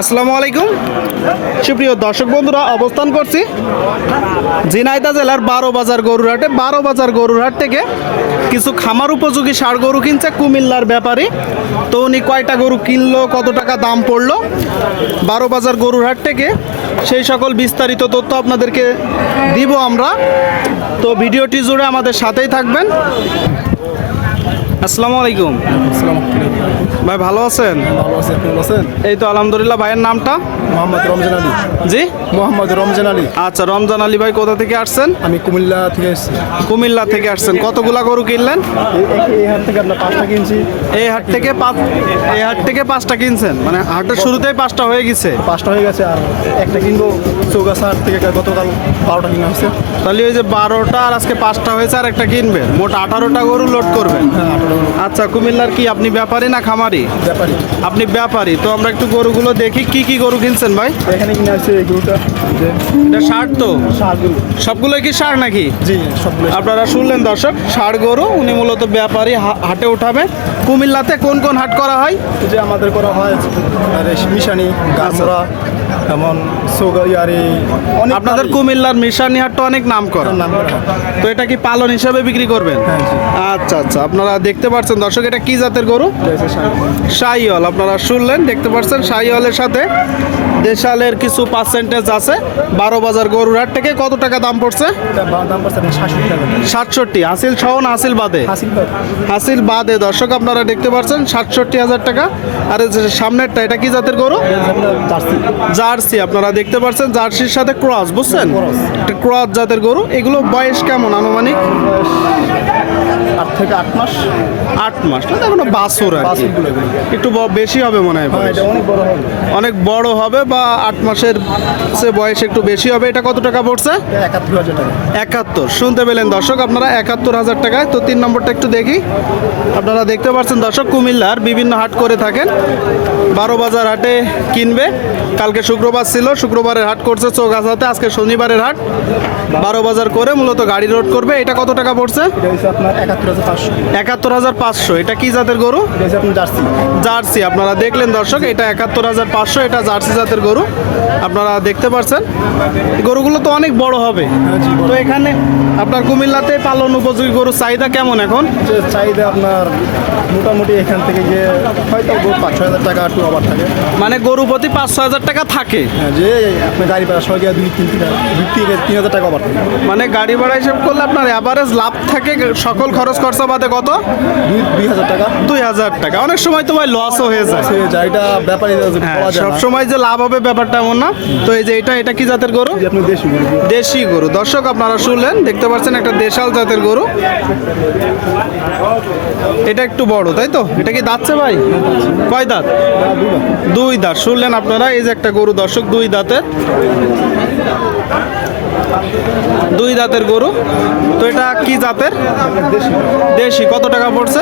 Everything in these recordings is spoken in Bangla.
আসসালামু আলাইকুম। সুপ্রিয় দর্শক বন্ধুরা, অবস্থান করছি ঝিনাইদা জেলার বারো বাজার গরুরহাটে বারো বাজার গরুরহাট থেকে কিছু খামার উপযোগী ষাড় গরু কিনছে কুমিল্লার ব্যাপারী। তো উনি কয়টা গরু কিনলো, কত টাকা দাম পড়ল? বারো বাজার গরুরহাট থেকে সেই সকল বিস্তারিত তথ্য আপনাদেরকে দিব আমরা। তো ভিডিওটি জুড়ে আমাদের সাথেই থাকবেন। আসসালামু আলাইকুম। ভাই ভালো আছেন? ভালো আছেন? এই তো আলহামদুলিল্লাহ ভাইয়ের নামটা? মোহাম্মদ রমজান আলী। জি? মোহাম্মদ রমজান আলী। আচ্ছা রমজান আলী ভাই কোথা থেকে আসছেন? আমি কুমিল্লা থেকে এসেছি কুমিল্লা থেকে আসছেন। কতগুলা গরু কিনলেন? এই হাট থেকে আপনার পাঁচটা কিনছি। এই হাট থেকে পাঁচ এই হাট থেকে পাঁচটা কিনছেন? মানে হাটের শুরুতেই পাঁচটা হয়ে গেছে? পাঁচটা হয়ে গেছে আর একটা কিনবো। চৌগাছা হাট থেকে গতকাল বারোটা কিনা হয়েছে। তাহলে ওই যে বারোটা আর আজকে পাঁচটা হয়েছে আর একটা কিনবেন। মোট আঠারোটা গরু লোড করবেন। হ্যাঁ আচ্ছা কুমিল্লার কি আপনি ব্যাপারী না খামারি? ব্যাপারী? আপনি ব্যাপারী তো আমরা একটু গরুগুলো দেখি কি কি গরু কিনছেন ভাই? এখানে কিনে আছে এই গরুটা এটা ষাট তো? সবগুলো কি সার নাকি? জি সবগুলো আপনারা শুনলেন দর্শক সার গরু উনি মূলত ব্যাপারী হাটে উঠাবে। কুমিল্লাতে কোন কোন হাট করা হয়? যে আমাদের করা হয় মিশানি গাছরা এমন চৌগা ইয়ারে অনেক আপনাদের কুমিল্লার মিশানি হাটটা অনেক নাম করা নাম করা তো এটা কি পালন হিসাবে বিক্রি করবেন? হ্যাঁ, আচ্ছা আচ্ছা আপনারা দেখতে পাচ্ছেন দর্শক এটা কি জাতের গরু। শাহিওয়াল আপনারা শুনলেন দেখতে পাচ্ছেন শাহিওয়ালের সাথে দেশালের কিছু পার্সেন্টেজ আছে। বারো বাজার গরুর হাট থেকে কত টাকা দাম পড়ছে? সাতষট্টি হাসিল সহ না হাসিল বাদে? হাসিল বাদে। দর্শক আপনারা দেখতে পাচ্ছেন সাতষট্টি হাজার টাকা। আর যে সামনেরটা এটা কি জাতের গরু? জার্সি আপনারা দেখতে পাচ্ছেন জার্সির সাথে ক্রস বুঝছেন? একটা ক্রস জাতের গরু এগুলো বয়স কেমন আনুমানিক? আট থেকে আট মাস। আট মাস না এখনও বাছুর আর কি। একটু ব- বেশি হবে মনে হয় হ্যাঁ বয়স। এটা অনেক বড় হবে। অনেক বড় হবে বা আট মাসের সে বয়স একটু বেশি হবে। এটা কত টাকা পড়ছে? একাত্তর হাজার টাকা। একাত্তর। শুনতে পেলেন দর্শক আপনারা একাত্তর হাজার টাকায় তো তিন নম্বরটা একটু দেখি। আপনারা দেখতে পাচ্ছেন দর্শক কুমিল্লার বিভিন্ন হাট করে থাকেন। বারো বাজার হাটে কিনবে। কালকে শুক্রবার ছিল শুক্রবারের হাট করছে চৌগাছাতে আজকে শনিবারের হাট। বারো বাজার করে মূলত গাড়ি লোড করবে। এটা কত টাকা পড়ছে? এটা হচ্ছে আপনার একাত্তর একাত্তর হাজার পাঁচশো। এটা কি জাতের গরু? জার্সি। জার্সি আপনারা দেখলেন দর্শক এটা একাত্তর হাজার পাঁচশো এটা জার্সি জাতের গরু। আপনারা দেখতে পাচ্ছেন গরুগুলো তো অনেক বড় হবে। তো এখানে আপনার কুমিল্লাতে পালন উপযোগী গরুর চাহিদা কেমন এখন? যে চাহিদা আপনার মোটামুটি এখান থেকে গিয়ে হয়তো গরু পাঁচ ছয় হাজার টাকা একটু আবার থাকে। মানে গরু প্রতি পাঁচশো হাজার টাকা থাকে? হ্যাঁ, যে আপনার গাড়ি ভাড়া গিয়ে দুই তিন তিন দুই তিন হাজার টাকা আবার থাকে। মানে গাড়ি ভাড়া হিসেব করলে আপনার অ্যাভারেজ লাভ থাকে সকল খরচ খরচা বাদে কত? দুই হাজার টাকা। দুই হাজার টাকা। অনেক সময় তো ভাই লসও হয়ে যায়। সে যাইটা ব্যাপারী হ্যাঁ সব সময় যে লাভ হবে ব্যাপারটা এমন না। তো এই যে এটা এটা কি জাতের গরু? দেশি গরু। দেশি গরু। দর্শক আপনারা শুনলেন দেখতে পাচ্ছেন একটা দেশাল জাতের গরু। এটা একটু বড় তাই তো? এটা কি দাঁতছে ভাই? কয় দাঁত? দুই দাঁত। শুনলেন আপনারা এই যে একটা গরু দর্শক দুই দাঁতের। দুই দাঁতের গরু। তো এটা কি জাতের? দেশি। দেশি। কত টাকা পড়ছে?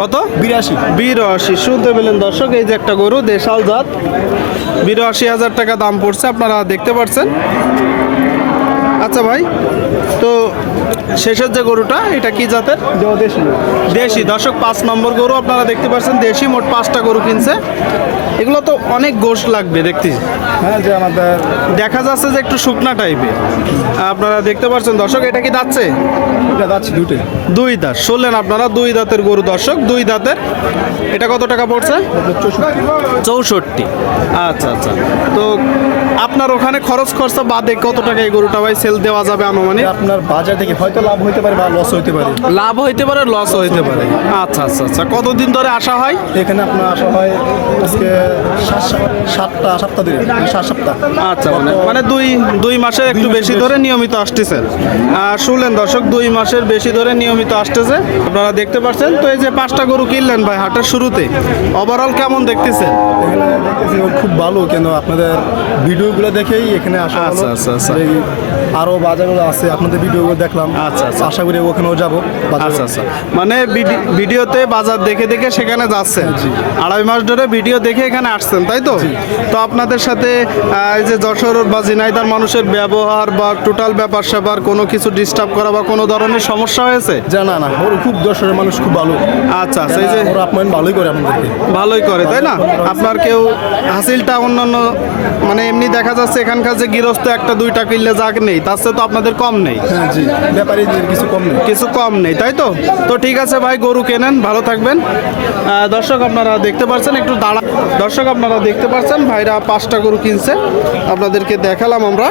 কত? বিরাশি। বিরাশি। শুনতে পেলেন দর্শক এই যে একটা গরু দেশাল জাত। বিরাশি হাজার টাকা দাম পড়ছে আপনারা দেখতে পাচ্ছেন। আচ্ছা ভাই তো শেষের যে গরুটা এটা কি জাতের? দেশি। দেশি। দর্শক পাঁচ নম্বর গরু আপনারা দেখতে পাচ্ছেন দেশি মোট পাঁচটা গরু কিনছে। এগুলো তো অনেক গোশ লাগবে দেখতে। হ্যাঁ যে আমাদের দেখা যাচ্ছে যে একটু শুকনা টাইপের আপনারা দেখতে পাচ্ছেন দর্শক এটা কি দাচ্ছে এটা দুটো দুই দাঁত। শুনলেন আপনারা দুই দাঁতের গরু দর্শক দুই দাঁতের। এটা কত টাকা পড়ছে? চৌষট্টি। আচ্ছা আচ্ছা। তো আপনার ওখানে খরচ খরচা বাদে কত টাকা এই গরুটা ভাই সেল দেওয়া যাবে আনুমানিক? আপনার বাজার থেকে হয়তো লাভ হইতে পারে বা লস হইতে পারে? লাভ হইতে পারে লস হইতে পারে। আচ্ছা আচ্ছা আচ্ছা। কতদিন ধরে আসা হয়? এখানে আপনার আসা হয় আজকে সাত সাত- সাতটা সপ্তাহ ধরে মানে সাত সপ্তাহ। আচ্ছা মানে মানে দুই দুই মাসের একটু বেশি। ধরে নিয়মিত আসতেছেন আর শুনলেন দর্শক দুই মাসের বেশি ধরে নিয়মিত আসতেছে। আপনারা দেখতে পাচ্ছেন তো এই যে পাঁচটা গরু কিনলেন ভাই হাটের শুরুতে। ওভারঅল কেমন দেখতেছেন? এখানে দেখতেছি ও খুব ভালো কেন আপনাদের ভিডিওগুলো দেখেই এখানে আসা আচ্ছা, আচ্ছা, আচ্ছা। এই আরও বাজারগুলো আছে আপনাদের ভিডিওগুলো দেখলাম। আচ্ছা, আচ্ছা। আশা করি ওখানেও যাব আচ্ছা আচ্ছা। মানে ভিডিওতে বাজার দেখে দেখে সেখানে যাচ্ছেন। আড়াই মাস ধরে ভিডিও দেখে এখানে আসছেন তাই তো? তো আপনাদের সাথে এই যে যশোর বা ঝিনাইদার মানুষের ব্যবহার বা টোটাল ব্যাপার স্যাপার কোনো কিছু ডিস্টার্ব করা বা কোনো ধরনের সমস্যা হয়েছে? যা না ওর খুব দর্শকের মানুষ খুব ভালো। আচ্ছা আচ্ছা এই যে ওরা ভালোই করে আমাদেরকে। ভালোই করে তাই না? আপনার কেউ হাসিলটা অন্যান্য মানে এমনি দেখা যাচ্ছে এখানকার যে গৃহস্থ একটা দুইটা কিনলে যাক নেই তার চেয়ে তো আপনাদের কম নেই। হ্যাঁ জি। কিছু কম নেই। কিছু কম নেই, তাই তো? তো ঠিক আছে ভাই, গরু কেনেন, ভালো থাকবেন। দর্শক আপনারা দেখতে পাচ্ছেন একটু দাঁড়া দর্শক আপনারা দেখতে পাচ্ছেন ভাইরা পাঁচটা গরু কিনছে। আপনাদেরকে দেখালাম আমরা।